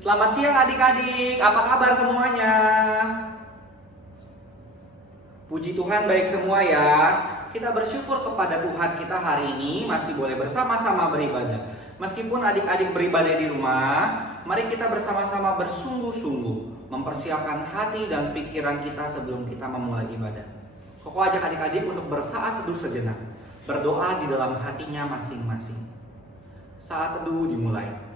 Selamat siang adik-adik, apa kabar semuanya? Puji Tuhan baik semua ya. Kita bersyukur kepada Tuhan kita hari ini masih boleh bersama-sama beribadah. Meskipun adik-adik beribadah di rumah, mari kita bersama-sama bersungguh-sungguh mempersiapkan hati dan pikiran kita sebelum kita memulai ibadah. Koko ajak adik-adik untuk bersaat teduh sejenak, berdoa di dalam hatinya masing-masing. Saat teduh dimulai.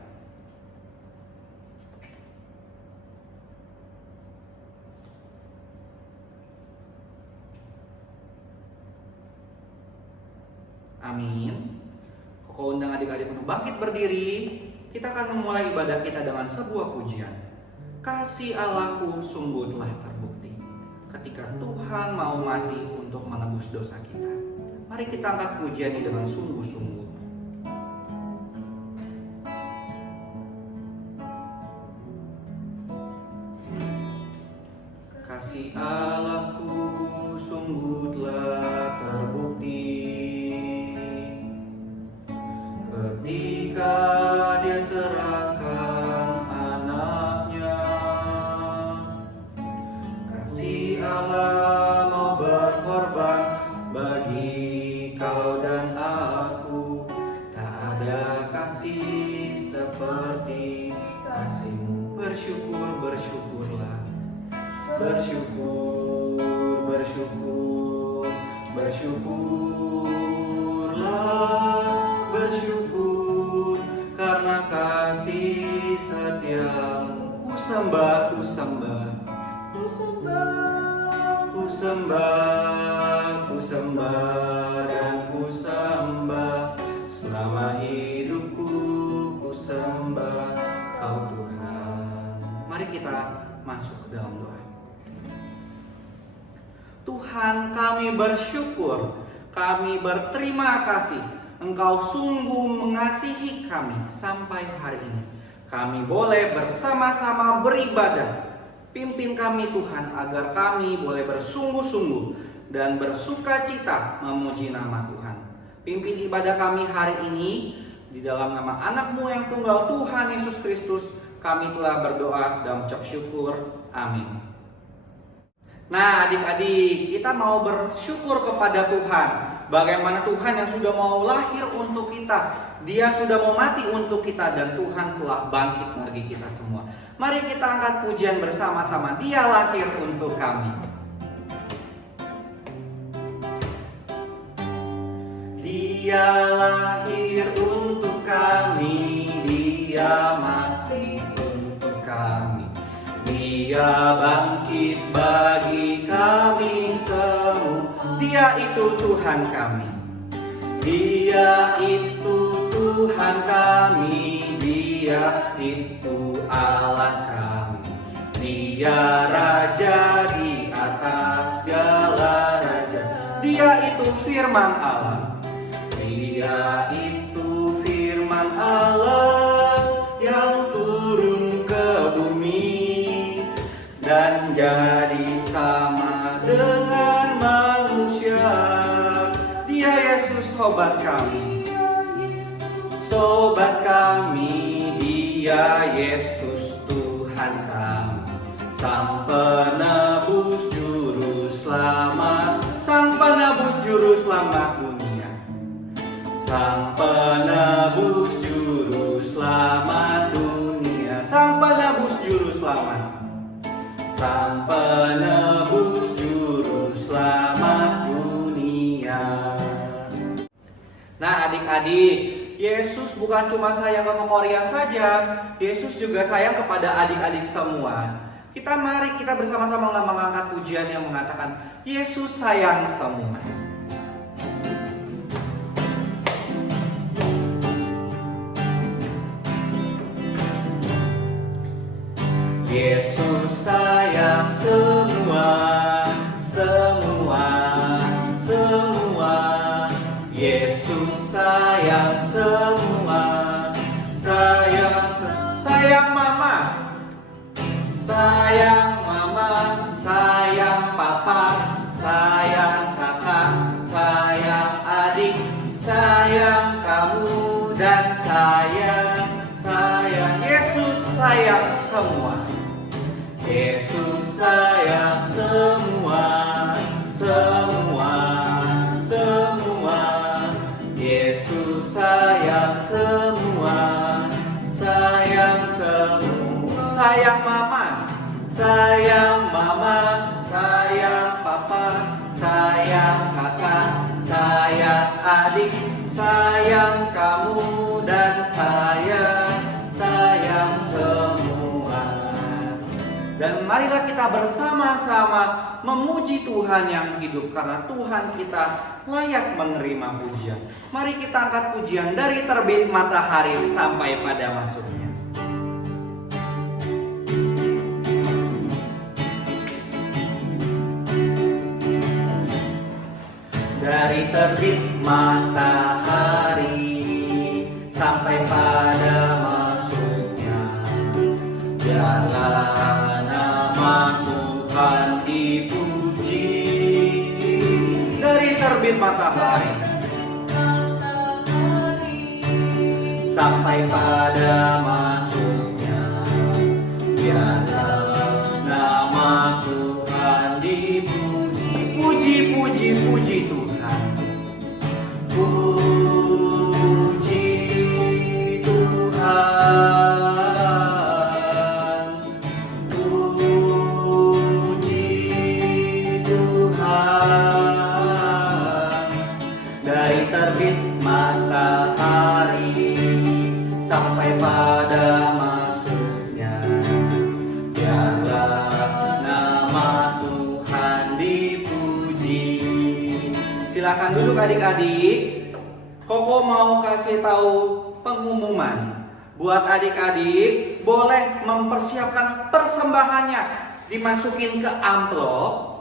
Amin. Koko undang adik-adik untuk bangkit berdiri. Kita akan memulai ibadah kita dengan sebuah pujian. Kasih Allahku sungguh telah terbukti ketika Tuhan mau mati untuk menebus dosa kita. Mari kita angkat pujian ini dengan sungguh-sungguh. Kasih Allahku sungguh telah terbukti ketika Dia serahkan anaknya. Kasih Allah mau berkorban bagi kau dan aku. Tak ada kasih seperti kasih-Mu. Bersyukur, bersyukurlah. Bersyukur, bersyukur, bersyukurlah, bersyukur karena kasih setiamu. Ku sembah, ku sembah, ku sembah, ku sembah, ku sembah dan ku sembah selama hidupku. Ku sembah Kau Tuhan. Mari kita masuk ke dalam doa. Tuhan, kami bersyukur, kami berterima kasih. Engkau sungguh mengasihi kami sampai hari ini. Kami boleh bersama-sama beribadah. Pimpin kami Tuhan agar kami boleh bersungguh-sungguh dan bersukacita memuji nama Tuhan. Pimpin ibadah kami hari ini di dalam nama anak-Mu yang tunggal Tuhan Yesus Kristus. Kami telah berdoa dan mengucap syukur. Amin. Nah adik-adik, kita mau bersyukur kepada Tuhan. Bagaimana Tuhan yang sudah mau lahir untuk kita. Dia sudah mau mati untuk kita. Dan Tuhan telah bangkit bagi kita semua. Mari kita angkat pujian bersama-sama. Dia lahir untuk kami. Dia lahir untuk kami. Dia mati untuk kami. Dia bangkit bagi kami semua. Dia itu Tuhan kami. Dia itu Tuhan kami. Dia itu Allah kami. Dia Raja di atas segala raja. Dia itu firman Allah. Dia itu firman Allah yang turun ke bumi dan jadi sama dengan manusia. Dia Yesus sobat kami, sobat kami. Dia Yesus Tuhan kami, Sang penebus juru selamat, Sang penebus juru selamat dunia, Sang penebus juru selamat dunia, Sang penebus juru selamat, Sang penebus juru selamat dunia. Nah adik-adik, Yesus bukan cuma sayang ke Kokorian saja, Yesus juga sayang kepada adik-adik semua. Mari kita bersama-sama mengangkat pujian yang mengatakan Yesus sayang semua. Yesus sayang semua, semua, semua. Yesus sayang semua, sayang mama, sayang mama, sayang papa, sayang kakak, sayang adik, sayang kamu dan sayang Yesus Yesus sayang semua. Yesus sayang semua, semua, semua. Yesus sayang semua, sayang semua. Sayang mama, sayang mama, sayang papa, sayang kakak, sayang adik, sayang kamu dan saya, sayang semua. Dan marilah kita bersama-sama memuji Tuhan yang hidup, karena Tuhan kita layak menerima pujian. Mari kita angkat pujian dari terbit matahari sampai pada masuknya. Dari terbit matahari sampai pada masuknya, biarlah nama Tuhan dipuji. Dari terbit matahari sampai pada masuknya, biarlah nama Tuhan dipuji. Puji, puji, puji Tuhan. Puji Tuhan. Puji Tuhan. Dari terbit matahari sampai pada masuknya, biarlah nama Tuhan dipuji. Silakan duduk adik-adik. Koko mau kasih tahu pengumuman. Buat adik-adik boleh mempersiapkan persembahannya, dimasukin ke amplop.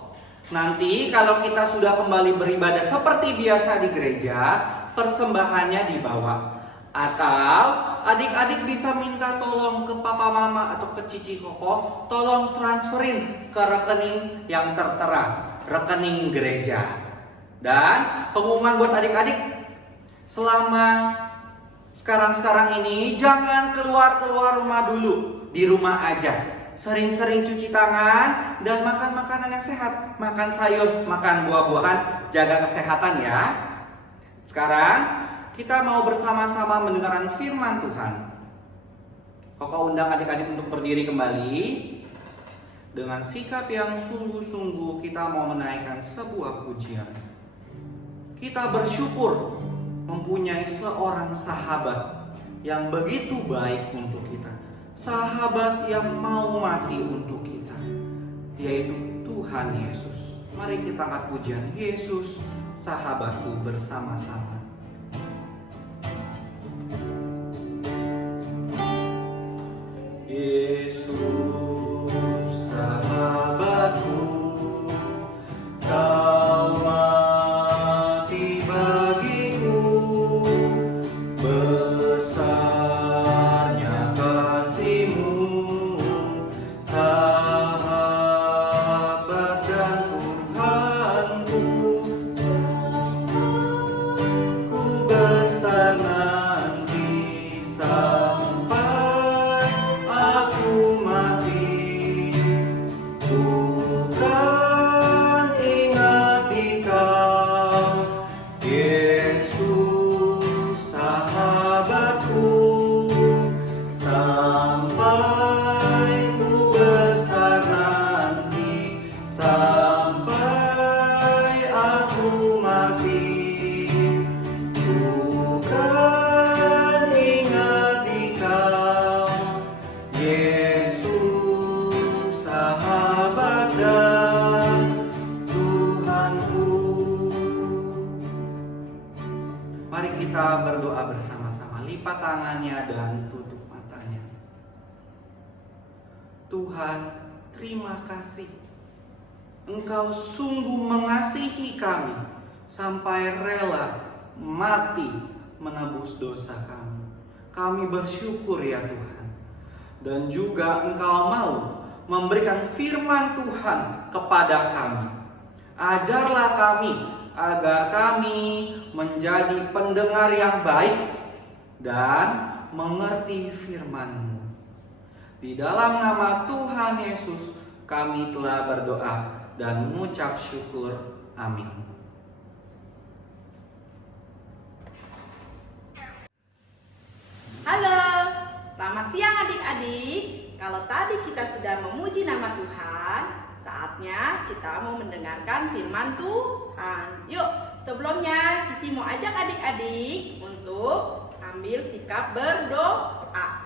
Nanti kalau kita sudah kembali beribadah seperti biasa di gereja, persembahannya dibawa. Atau adik-adik bisa minta tolong ke papa mama atau ke cici Koko, tolong transferin ke rekening yang tertera, rekening gereja. Dan pengumuman buat adik-adik, selama sekarang ini jangan keluar rumah dulu, di rumah aja. Sering-sering cuci tangan dan makan makanan yang sehat, makan sayur, makan buah-buahan, jaga kesehatan ya. Sekarang kita mau bersama-sama mendengarkan firman Tuhan. Koko undang adik-adik untuk berdiri kembali. Dengan sikap yang sungguh-sungguh kita mau menaikkan sebuah pujian. Kita bersyukur mempunyai seorang sahabat yang begitu baik untuk kita. Sahabat yang mau mati untuk kita, yaitu Tuhan Yesus. Mari kita angkat pujian Yesus sahabatku bersama-sama. Yesus sahabatku, kau mati bagiku, besarnya kasih-Mu, sahabat dan Tuhanku. Ku bersama nanti sampai aku mati, bukan ingat di Kau, Yesus sahabatku, sampai ku besar nanti, sampai aku mati, bukan ingat di Kau, Yesus sahabat dan Tuhanku. Mari kita berdoa bersama-sama. Lipat tangannya dan tutup matanya. Tuhan, terima kasih. Engkau sungguh mengasihi kami sampai rela mati menebus dosa kami. Kami bersyukur ya Tuhan. Dan juga Engkau mau memberikan firman Tuhan kepada kami. Ajarlah kami agar kami menjadi pendengar yang baik dan mengerti firman-Mu. Di dalam nama Tuhan Yesus kami telah berdoa dan mengucap syukur. Amin. Halo, selamat siang adik-adik. Kalau tadi kita sudah memuji nama Tuhan, saatnya kita mau mendengarkan firman Tuhan. Yuk, sebelumnya Cici mau ajak adik-adik untuk ambil sikap berdoa.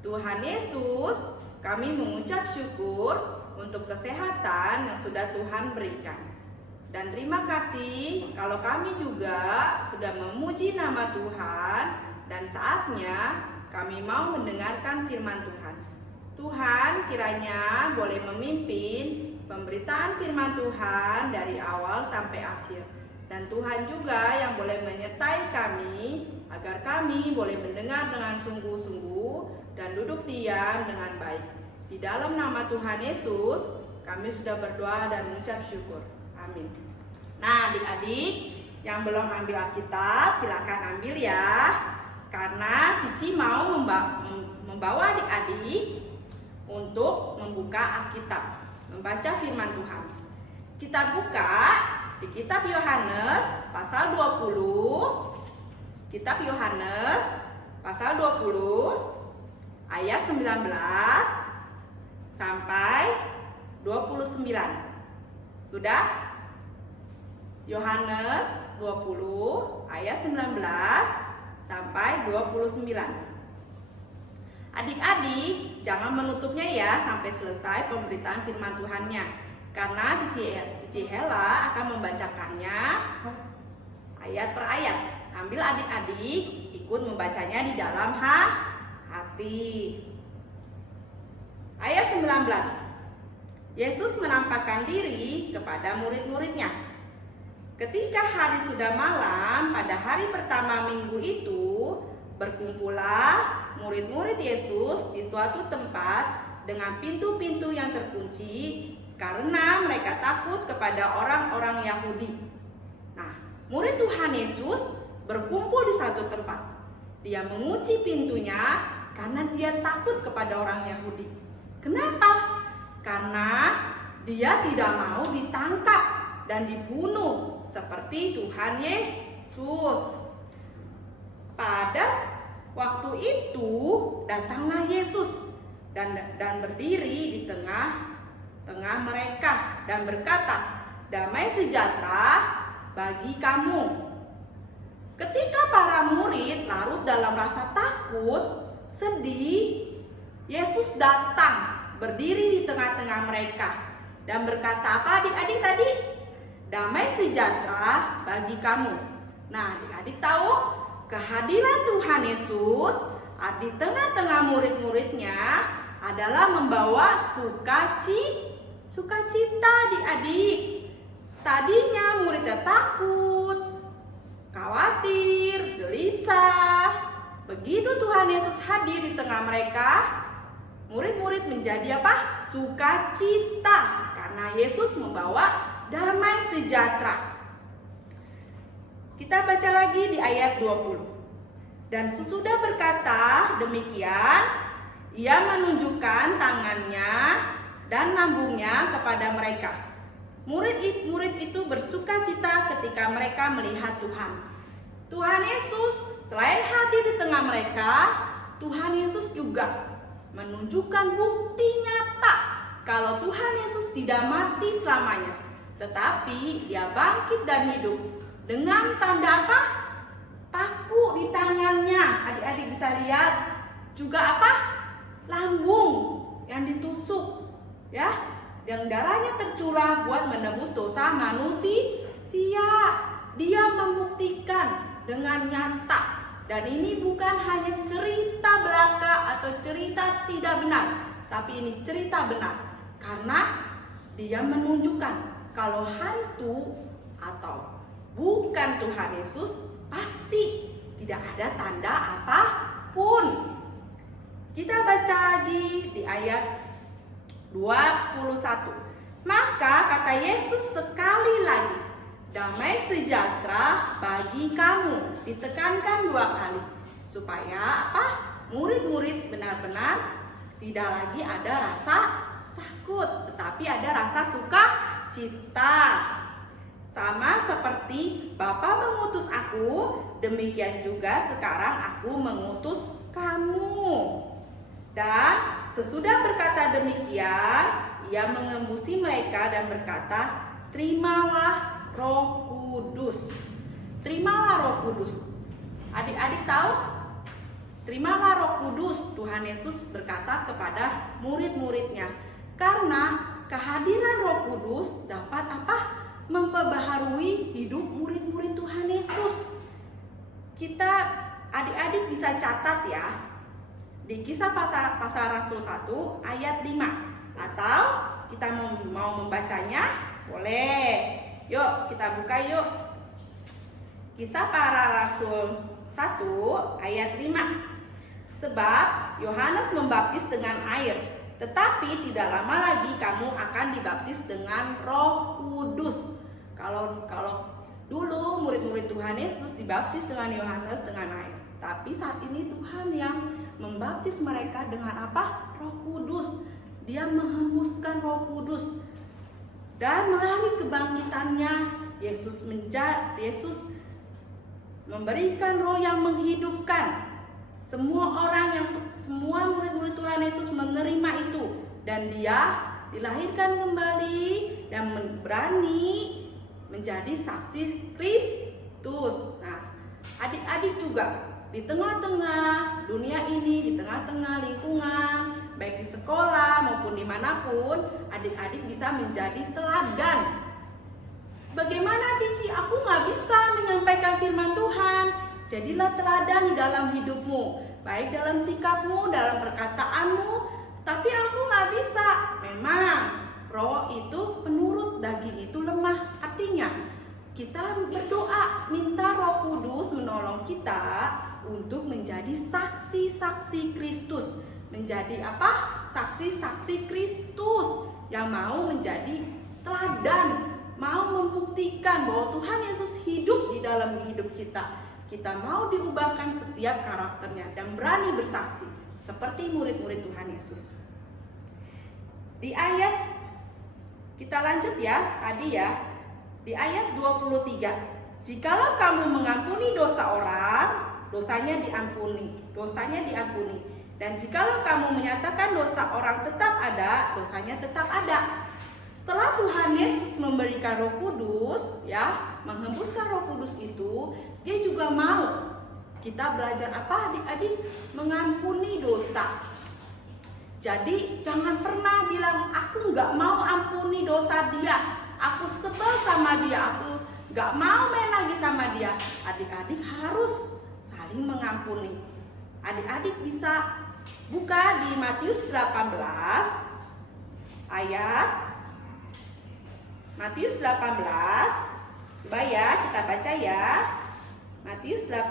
Tuhan Yesus, kami mengucap syukur untuk kesehatan yang sudah Tuhan berikan. Dan terima kasih kalau kami juga sudah memuji nama Tuhan dan saatnya kami mau mendengarkan firman Tuhan. Tuhan kiranya boleh memimpin pemberitaan firman Tuhan dari awal sampai akhir. Dan Tuhan juga yang boleh menyertai kami agar kami boleh mendengar dengan sungguh-sungguh dan duduk diam dengan baik. Di dalam nama Tuhan Yesus kami sudah berdoa dan mengucap syukur. Amin. Nah, adik-adik yang belum ambil Alkitab, silakan ambil ya. Karena Cici mau membawa adik-adik untuk membuka Alkitab, membaca firman Tuhan. Kita buka di kitab Yohanes pasal 20. Kitab Yohanes pasal 20 ayat 19 sampai 29. Sudah? Yohanes 20 ayat 19 sampai 29. Adik-adik, jangan menutupnya ya sampai selesai pemberitaan firman Tuhannya. Karena Cici Hela akan membacakannya ayat per ayat. Sambil adik-adik ikut membacanya di dalam hati. Ayat 19. Yesus menampakkan diri kepada murid-muridnya. Ketika hari sudah malam, pada hari pertama minggu itu, berkumpullah murid-murid Yesus di suatu tempat dengan pintu-pintu yang terkunci karena mereka takut kepada orang-orang Yahudi. Nah, murid Tuhan Yesus berkumpul di satu tempat. Dia mengunci pintunya karena dia takut kepada orang Yahudi. Kenapa? Karena dia tidak mau ditangkap dan dibunuh seperti Tuhan Yesus. Pada waktu itu datanglah Yesus dan berdiri di tengah mereka dan berkata, "Damai sejahtera bagi kamu." Ketika para murid larut dalam rasa takut, sedih, Yesus datang berdiri di tengah-tengah mereka dan berkata apa adik-adik tadi? Damai sejahtera bagi kamu. Nah, adik-adik tahu kehadiran Tuhan Yesus di tengah-tengah murid-muridnya adalah membawa sukacita adik-adik. Tadinya muridnya takut, khawatir, gelisah. Begitu Tuhan Yesus hadir di tengah mereka, murid-murid menjadi apa? Sukacita karena Yesus membawa damai sejahtera. Kita baca lagi di ayat 20. Dan sesudah berkata demikian, ia menunjukkan tangannya dan lambungnya kepada mereka. Murid itu bersukacita ketika mereka melihat Tuhan. Tuhan Yesus selain hadir di tengah mereka, Tuhan Yesus juga menunjukkan bukti nyata kalau Tuhan Yesus tidak mati selamanya, tetapi dia bangkit dan hidup dengan tanda apa? Paku di tangannya. Adik-adik bisa lihat juga apa? Lambung yang ditusuk, ya, yang darahnya tercurah buat menebus dosa manusia. Dia membuktikan dengan nyata, dan ini bukan hanya cerita belaka atau cerita tidak benar, tapi ini cerita benar karena dia menunjukkan kalau hantu atau bukan Tuhan Yesus pasti tidak ada tanda apapun. Kita baca lagi di ayat 21. Maka kata Yesus sekali lagi, damai sejahtera bagi kamu. Ditekankan 2 kali. Supaya apa? murid-murid benar-benar tidak lagi ada rasa takut, tetapi ada rasa sukacita. Sama seperti Bapa mengutus aku, demikian juga sekarang aku mengutus kamu. Dan sesudah berkata demikian, ia mengembusi mereka dan berkata, terimalah Roh Kudus. Terimalah Roh Kudus. Adik-adik tahu? Terimalah Roh Kudus, Tuhan Yesus berkata kepada murid-muridnya. Karena kehadiran Roh Kudus dapat apa? Memperbaharui hidup murid-murid Tuhan Yesus. Kita adik-adik bisa catat ya. Di Kisah Pasal Rasul 1 ayat 5. Atau kita mau membacanya? Boleh. Yuk kita buka yuk. Kisah Para Rasul 1 ayat 5. Sebab Yohanes membaptis dengan air, tetapi tidak lama lagi kamu akan dibaptis dengan Roh Kudus. Kalau dulu murid-murid Tuhan Yesus dibaptis dengan Yohanes dengan air, tapi saat ini Tuhan yang membaptis mereka dengan apa? Roh Kudus. Dia menghembuskan Roh Kudus. Dan melalui kebangkitannya Yesus memberikan roh yang menghidupkan. Semua murid-murid Tuhan Yesus menerima itu, dan dia dilahirkan kembali dan berani menjadi saksi Kristus. Nah, adik-adik juga di tengah-tengah dunia ini, di tengah-tengah lingkungan, baik di sekolah maupun dimanapun, adik-adik bisa menjadi teladan. Bagaimana Cici? Aku nggak bisa menyampaikan firman Tuhan. Jadilah teladan di dalam hidupmu, baik dalam sikapmu, dalam perkataanmu. Tapi aku nggak bisa. Memang roh itu penurut, daging itu lemah. Artinya kita berdoa minta Roh Kudus menolong kita untuk menjadi saksi-saksi Kristus. Menjadi apa? Saksi-saksi Kristus yang mau menjadi teladan, mau membuktikan bahwa Tuhan Yesus hidup di dalam hidup kita. Kita mau diubahkan setiap karakternya dan berani bersaksi seperti murid-murid Tuhan Yesus. Di ayat, kita lanjut ya, tadi ya. Di ayat 23, jikalau kamu mengampuni dosa orang, dosanya diampuni. Dan jikalau kamu menyatakan dosa orang tetap ada, dosanya tetap ada. Setelah Tuhan Yesus memberikan Roh Kudus, ya, menghembuskan Roh Kudus itu, dia juga mau kita belajar apa adik-adik? Mengampuni dosa. Jadi jangan pernah bilang aku nggak mau ampuni dosa dia, aku sebel sama dia, aku nggak mau main lagi sama dia. Adik-adik harus saling mengampuni. Adik-adik bisa buka di Matius 18 ayat Matius 18. Coba ya kita baca ya. Matius 18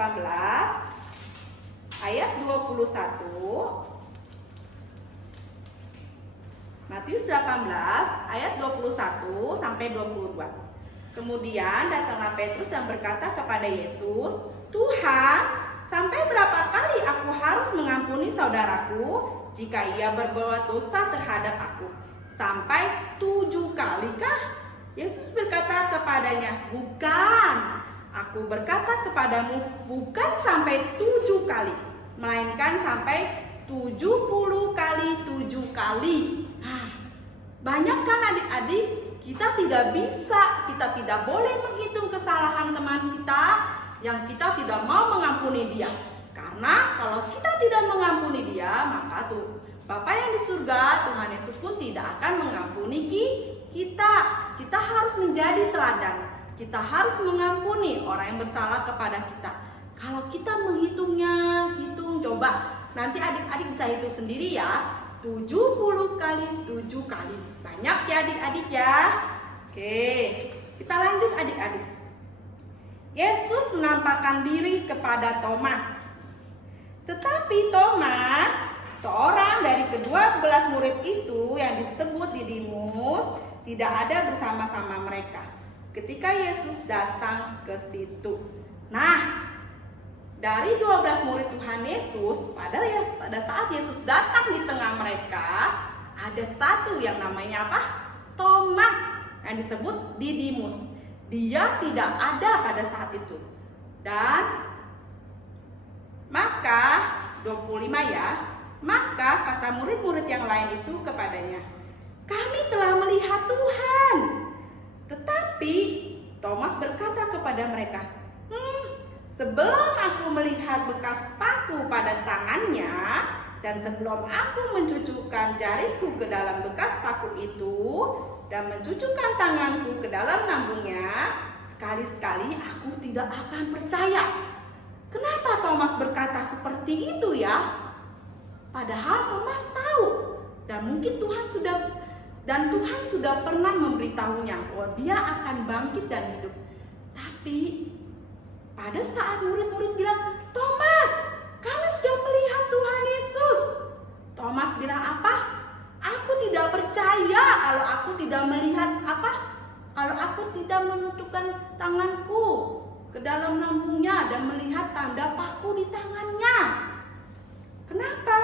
ayat 21. Matius 18 ayat 21 sampai 22. Kemudian datanglah Petrus dan berkata kepada Yesus, "Tuhan, sampai berapa kali aku harus mengampuni saudaraku jika ia berbuat dosa terhadap aku? Sampai 7 kalikah?" Yesus berkata kepadanya, "Bukan, aku berkata kepadamu, bukan sampai 7 kali, melainkan sampai 70 kali 7 kali." Banyak kan adik-adik, kita tidak bisa, kita tidak boleh menghitung kesalahan teman kita yang kita tidak mau mengampuni dia. Karena kalau kita tidak mengampuni dia, maka tuh Bapa yang di surga, Tuhan Yesus pun tidak akan mengampuni kita. Kita harus menjadi teladan. Kita harus mengampuni orang yang bersalah kepada kita. Kalau kita menghitungnya, coba. Nanti adik-adik bisa hitung sendiri ya. 70 kali 7 kali. Banyak ya adik-adik ya. Oke, kita lanjut adik-adik. Yesus menampakkan diri kepada Thomas. Tetapi Thomas, seorang dari ke-12 murid itu yang disebut Didimus, tidak ada bersama-sama mereka ketika Yesus datang ke situ. Nah, Dari 12 murid Tuhan Yesus, pada saat Yesus datang di tengah mereka, ada satu yang namanya apa? Thomas, yang disebut Didimus. Dia tidak ada pada saat itu. Dan maka 25 ya, maka kata murid-murid yang lain itu kepadanya, "Kami telah melihat Tuhan." Tetapi Thomas berkata kepada mereka, "Sebelum aku melihat bekas paku pada tangannya, dan sebelum aku mencucukkan jariku ke dalam bekas paku itu, dan mencucukkan tanganku ke dalam lambungnya, sekali-sekali aku tidak akan percaya." Kenapa Thomas berkata seperti itu ya? Padahal Thomas tahu, dan mungkin Tuhan sudah pernah memberitahunya bahwa dia akan bangkit dan hidup. Tapi pada saat murid-murid bilang, "Thomas, kami sudah melihat Tuhan Yesus." Thomas bilang apa? "Aku tidak percaya kalau aku tidak melihat apa? Kalau aku tidak menutupkan tanganku ke dalam lambungnya dan melihat tanda paku di tangannya." Kenapa?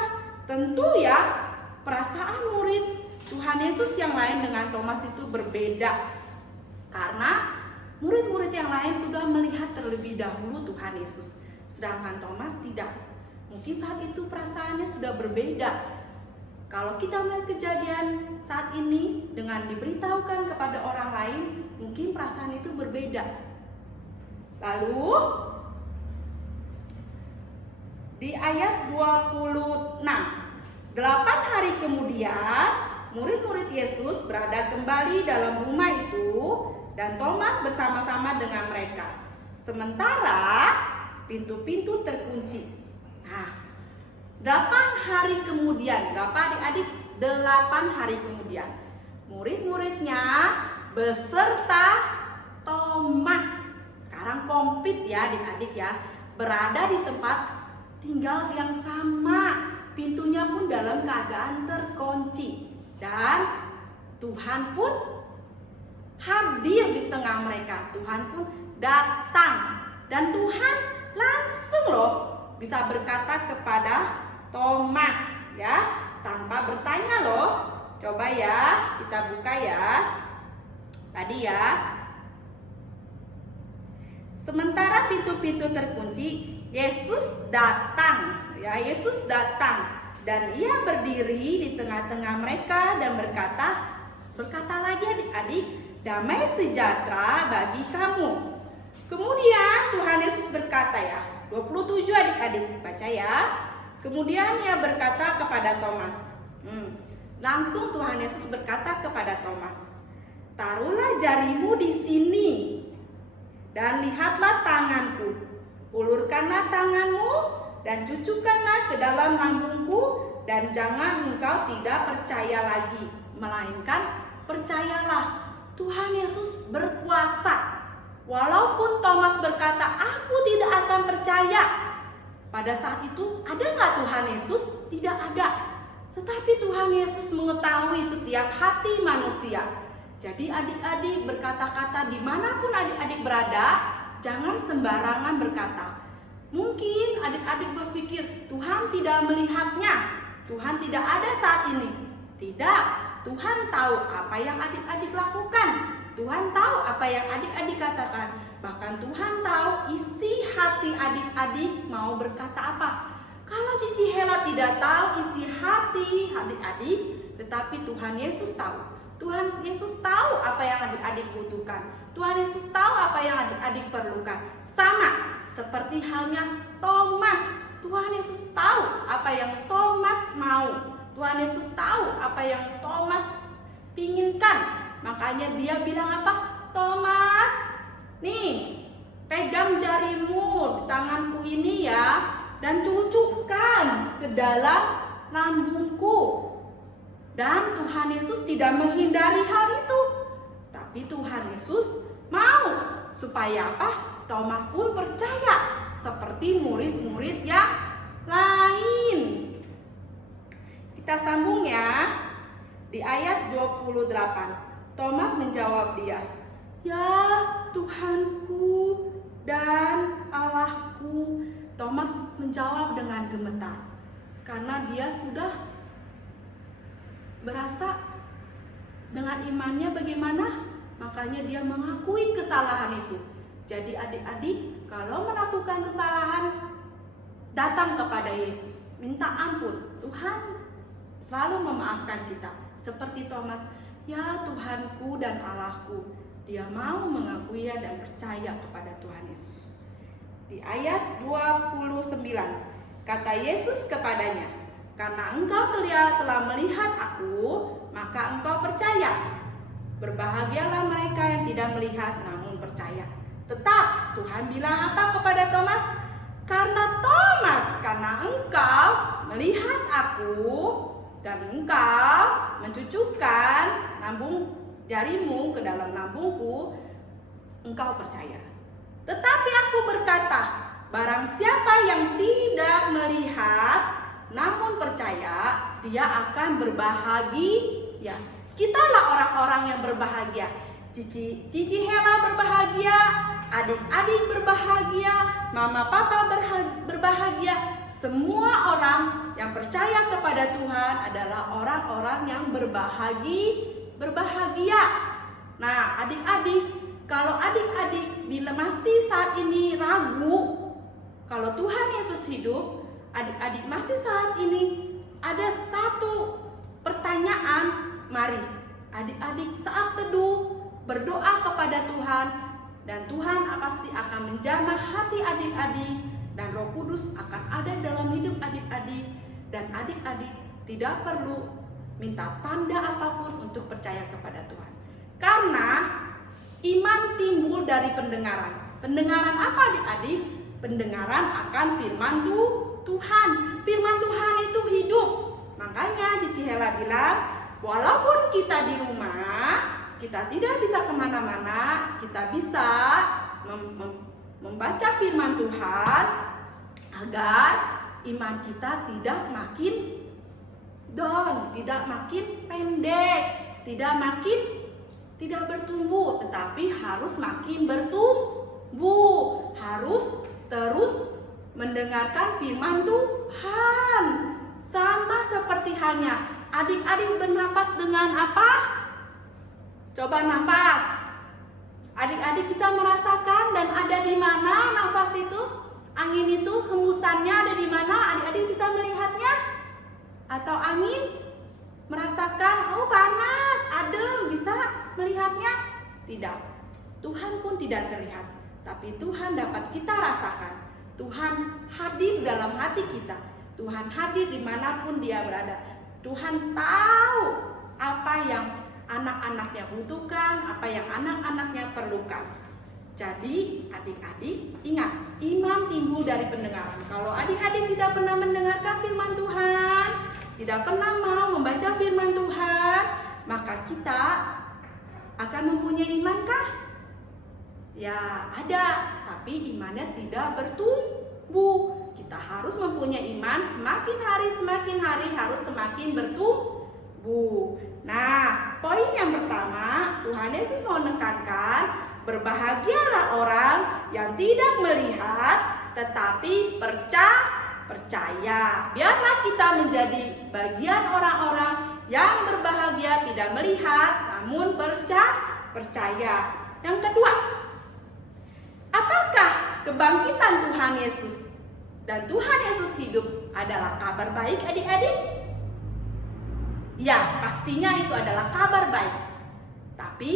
Tentu ya, perasaan murid Tuhan Yesus yang lain dengan Thomas itu berbeda. Karena murid-murid yang lain sudah melihat terlebih dahulu Tuhan Yesus, sedangkan Thomas tidak. Mungkin saat itu perasaannya sudah berbeda. Kalau kita melihat kejadian saat ini dengan diberitahukan kepada orang lain, mungkin perasaan itu berbeda. Lalu di ayat 26, 8 hari kemudian murid-murid Yesus berada kembali dalam rumah itu, dan Thomas bersama-sama dengan mereka. Sementara pintu-pintu terkunci. Nah, 8 hari kemudian, berapa adik-adik? 8 hari kemudian, murid-muridnya beserta Thomas, sekarang komplit ya adik-adik ya, berada di tempat tinggal yang sama. Pintunya pun dalam keadaan terkunci. Dan Tuhan pun hadir di tengah mereka. Tuhan pun datang. Dan Tuhan langsung loh bisa berkata kepada Thomas ya, tanpa bertanya loh. Coba ya, kita buka ya. Tadi ya. Sementara pintu-pintu terkunci, Yesus datang. Ya, Yesus datang. Dan ia berdiri di tengah-tengah mereka dan berkata lagi adik-adik, "Damai sejahtera bagi kamu." Kemudian Tuhan Yesus berkata ya, 27 adik-adik, baca ya. Kemudian ia berkata kepada Thomas, langsung Tuhan Yesus berkata kepada Thomas, "Taruhlah jarimu di sini dan lihatlah tanganku. Ulurkanlah tanganmu dan cucukkanlah ke dalam lambungku, dan jangan engkau tidak percaya lagi, melainkan percayalah." Tuhan Yesus berkuasa. Walaupun Thomas berkata, "Aku tidak akan percaya," pada saat itu ada nggak Tuhan Yesus? Tidak ada. Tetapi Tuhan Yesus mengetahui setiap hati manusia. Jadi adik-adik berkata-kata dimanapun adik-adik berada, jangan sembarangan berkata. Mungkin adik-adik berpikir Tuhan tidak melihatnya, Tuhan tidak ada saat ini. Tidak, Tuhan tahu apa yang adik-adik lakukan, Tuhan tahu apa yang adik-adik katakan. Bahkan Tuhan tahu isi hati adik-adik mau berkata apa. Kalau Cici Hela tidak tahu isi hati adik-adik, tetapi Tuhan Yesus tahu. Tuhan Yesus tahu apa yang adik-adik butuhkan. Tuhan Yesus tahu apa yang adik-adik perlukan. Sama seperti halnya Thomas. Tuhan Yesus tahu apa yang Thomas mau. Tuhan Yesus tahu apa yang Thomas pinginkan. Makanya dia bilang apa? "Thomas, nih, pegang jarimu di tanganku ini ya, dan cucukkan ke dalam lambungku." Dan Tuhan Yesus tidak menghindari hal itu. Tapi Tuhan Yesus mau supaya apa? Thomas pun percaya seperti murid-murid yang lain. Kita sambung ya. Di ayat 28. Thomas menjawab dia, "Ya Tuhanku dan Allahku." Thomas menjawab dengan gemetar karena dia sudah berasa dengan imannya bagaimana, makanya dia mengakui kesalahan itu. Jadi adik-adik, kalau melakukan kesalahan, datang kepada Yesus, minta ampun. Tuhan selalu memaafkan kita. Seperti Thomas, ya Tuhanku dan Allahku. Dia mau mengakuinya dan percaya kepada Tuhan Yesus. Di ayat 29, kata Yesus kepadanya, karena engkau telah melihat aku, maka engkau percaya. Berbahagialah mereka yang tidak melihat namun percaya. Tetap Tuhan bilang apa kepada Thomas? Karena engkau melihat aku dan engkau mencucukkan jarimu ke dalam lambungku, engkau percaya. Tetapi aku berkata, barang siapa yang tidak melihat namun percaya, dia akan berbahagia. Kitalah orang-orang yang berbahagia. Cici Hela berbahagia, adik-adik berbahagia, mama papa berbahagia. Semua orang yang percaya kepada Tuhan adalah orang-orang yang berbahagia. Nah, adik-adik, kalau adik-adik bila masih saat ini ragu kalau Tuhan Yesus hidup, adik-adik masih saat ini ada satu pertanyaan. Mari adik-adik saat teduh berdoa kepada Tuhan, dan Tuhan pasti akan menjamah hati adik-adik, dan Roh Kudus akan ada dalam hidup adik-adik, dan adik-adik tidak perlu minta tanda apapun untuk percaya kepada Tuhan. Karena iman timbul dari pendengaran. Pendengaran apa adik-adik? Pendengaran akan firman Tuhan. Firman Tuhan itu hidup. Makanya Cici Hela bilang, walaupun kita di rumah, kita tidak bisa kemana-mana, kita bisa membaca firman Tuhan agar iman kita tidak makin down, tidak makin pendek, tidak bertumbuh, tetapi harus makin bertumbuh, harus terus mendengarkan firman Tuhan. Sama seperti halnya adik-adik bernafas dengan apa? Coba nafas. Adik-adik bisa merasakan dan ada di mana nafas itu? Angin itu hembusannya ada di mana? Adik-adik bisa melihatnya? Atau angin merasakan, oh panas, adem, bisa melihatnya? Tidak. Tuhan pun tidak terlihat, tapi Tuhan dapat kita rasakan. Tuhan hadir dalam hati kita. Tuhan hadir dimanapun dia berada. Tuhan tahu apa yang anak-anaknya butuhkan, apa yang anak-anaknya perlukan. Jadi adik-adik ingat, iman timbul dari pendengaran. Kalau adik-adik tidak pernah mendengarkan firman Tuhan, tidak pernah mau membaca firman Tuhan, maka kita akan mempunyai imankah? Ya ada, tapi imannya tidak bertumbuh. Kita harus mempunyai iman semakin hari harus semakin bertumbuh. Nah, poin yang pertama, Tuhan Yesus mau menekankan, berbahagialah orang yang tidak melihat tetapi percaya. Biarlah kita menjadi bagian orang-orang yang berbahagia, tidak melihat namun percaya. Yang kedua, apakah kebangkitan Tuhan Yesus dan Tuhan Yesus hidup adalah kabar baik adik-adik? Ya, pastinya itu adalah kabar baik. Tapi,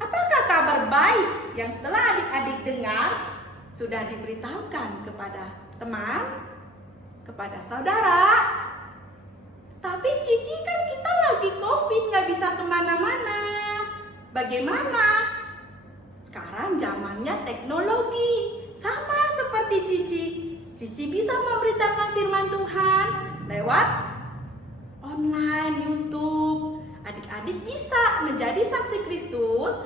apakah kabar baik yang telah adik-adik dengar sudah diberitahukan kepada teman, kepada saudara? Tapi Cici, kan kita lagi COVID, nggak bisa kemana-mana. Bagaimana? Sekarang zamannya teknologi, sama seperti Cici. Cici bisa memberitakan firman Tuhan lewat online, YouTube. Adik-adik bisa menjadi saksi Kristus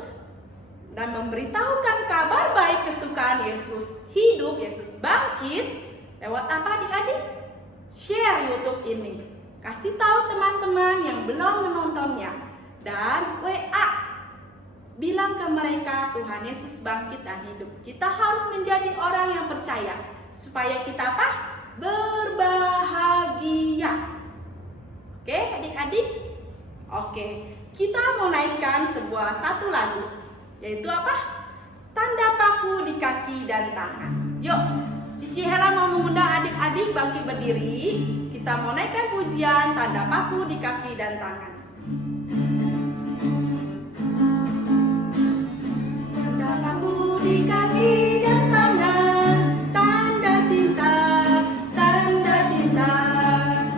dan memberitahukan kabar baik kesukaan Yesus hidup, Yesus bangkit. Lewat apa adik-adik? Share YouTube ini. Kasih tahu teman-teman yang belum menontonnya. Dan WA. Bilang ke mereka Tuhan Yesus bangkit dan hidup. Kita harus menjadi orang yang percaya. supaya kita apa? Berbahagia. Oke, adik-adik? Oke, kita mau naikkan satu lagu, yaitu apa? Tanda paku di kaki dan tangan. Yuk, Cici Hera mau mengundang adik-adik bangkit berdiri. Kita mau naikkan pujian tanda paku di kaki dan tangan. Tanda paku di kaki dan tangan, tanda cinta, tanda cinta,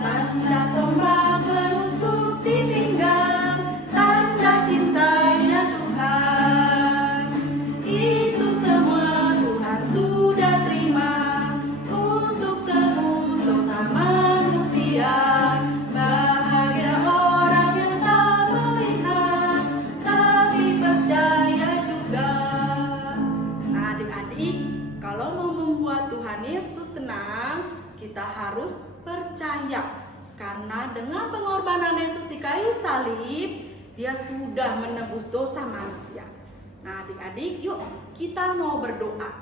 tanda tombak menusuk di pinggang, tanda cintanya Tuhan. Itu semua Tuhan sudah terima untuk tebus dosa manusia. Bahagia orang yang tak melihat tapi percaya juga. Nah, adik-adik, kalau mau membuat Tuhan Yesus senang, kita harus percaya. Karena dengan pengorbanan Yesus di kayu salib, Dia sudah menebus dosa manusia. Nah, adik-adik, yuk kita mau berdoa.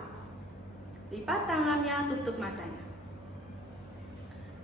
Lipat tangannya, tutup matanya.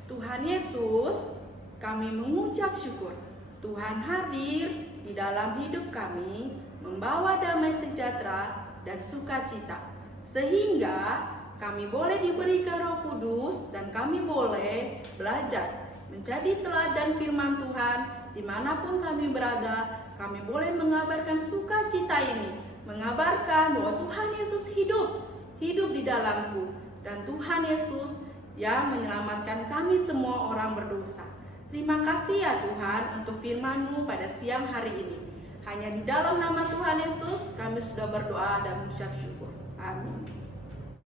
Tuhan Yesus, kami mengucap syukur. Tuhan hadir di dalam hidup kami, membawa damai sejahtera dan sukacita. Sehingga kami boleh diberikan Roh Kudus dan kami boleh belajar menjadi teladan firman Tuhan dimanapun kami berada. Kami boleh mengabarkan sukacita ini, mengabarkan bahwa Tuhan Yesus hidup di dalamku, dan Tuhan Yesus yang menyelamatkan kami semua orang berdosa. Terima kasih ya Tuhan untuk firman-Mu pada siang hari ini. Hanya di dalam nama Tuhan Yesus kami sudah berdoa dan mengucap syukur. Amin.